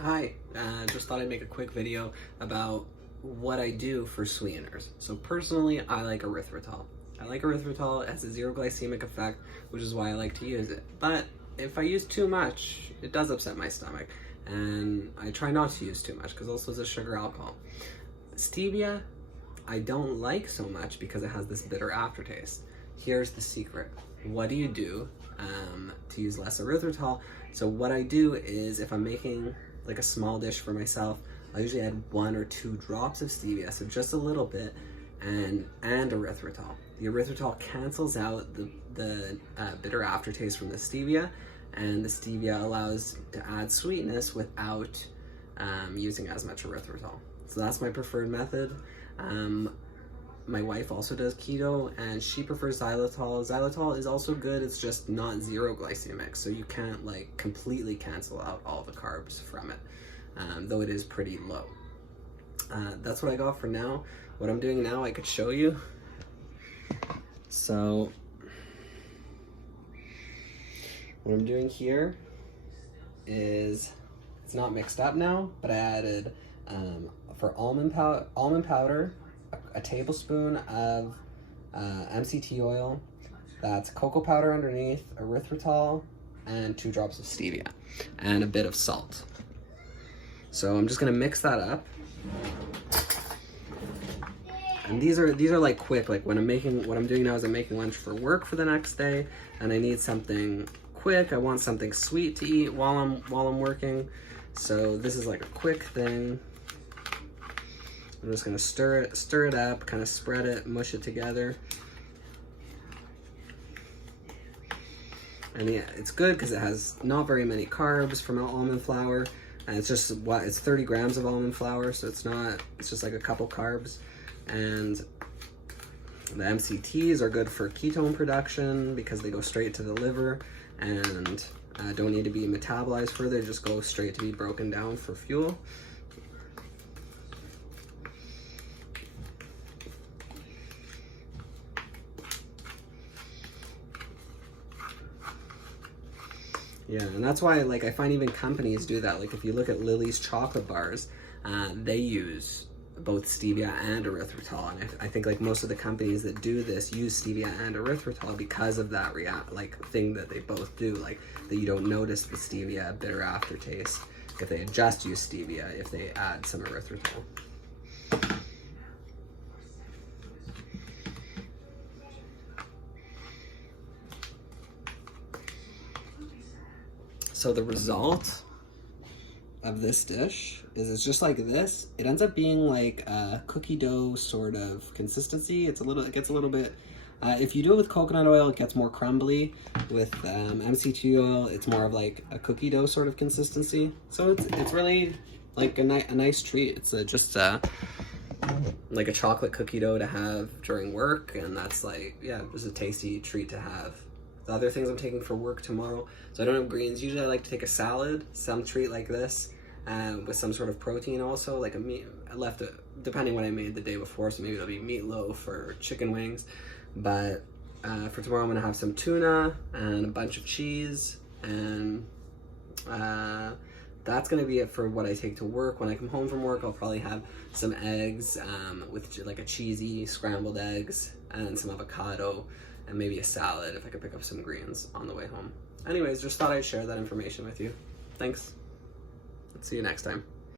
Hi, just thought I'd make a quick video about what I do for sweeteners. So personally, I like erythritol. I like erythritol. It has a zero glycemic effect, which is why I like to use it. But if I use too much, it does upset my stomach. And I try not to use too much because also it's a sugar alcohol. Stevia, I don't like so much because it has this bitter aftertaste. Here's the secret. What do you do to use less erythritol? So what I do is if I'm making like a small dish for myself, I usually add 1 or 2 drops of stevia, so just a little bit, and erythritol. The erythritol cancels out the bitter aftertaste from the stevia, and the stevia allows to add sweetness without using as much erythritol. So that's my preferred method. My wife also does keto and she prefers xylitol. Xylitol is also good, it's just not zero glycemic, so you can't like completely cancel out all the carbs from it, though it is pretty low. That's what I got for now. What I'm doing now I could show you. So what I'm doing here is, it's not mixed up now, but I added for almond powder, a tablespoon of MCT oil, that's cocoa powder underneath, erythritol, and 2 drops of stevia, and a bit of salt. So I'm just gonna mix that up. And these are like quick, like when what I'm doing now is I'm making lunch for work for the next day, and I need something quick. I want something sweet to eat while I'm working. So this is like a quick thing. I'm just gonna stir it up, kind of spread it, mush it together. And yeah, it's good because it has not very many carbs from almond flour, and it's just it's 30 grams of almond flour, so it's just like a couple carbs. And the MCTs are good for ketone production because they go straight to the liver and don't need to be metabolized further, just go straight to be broken down for fuel. Yeah, and that's why like I find even companies do that. Like if you look at Lily's chocolate bars, they use both stevia and erythritol, and I think like most of the companies that do this use stevia and erythritol because of that thing that they both do, like that you don't notice the stevia bitter aftertaste if they just use stevia if they add some erythritol. So the result of this dish is it's just like this. It ends up being like a cookie dough sort of consistency. It gets a little bit, if you do it with coconut oil, it gets more crumbly. With MCT oil, it's more of like a cookie dough sort of consistency. So it's really like a nice treat. It's just like a chocolate cookie dough to have during work, and that's like, yeah, just a tasty treat to have. The other things I'm taking for work tomorrow, so I don't have greens. Usually I like to take a salad, some treat like this, with some sort of protein also, like a meat. I left it, depending what I made the day before, so maybe it'll be meatloaf or chicken wings. But for tomorrow I'm gonna have some tuna and a bunch of cheese, and that's gonna be it for what I take to work. When I come home from work, I'll probably have some eggs with like a cheesy scrambled eggs and some avocado, and maybe a salad if I could pick up some greens on the way home. Anyways, just thought I'd share that information with you. Thanks. See you next time.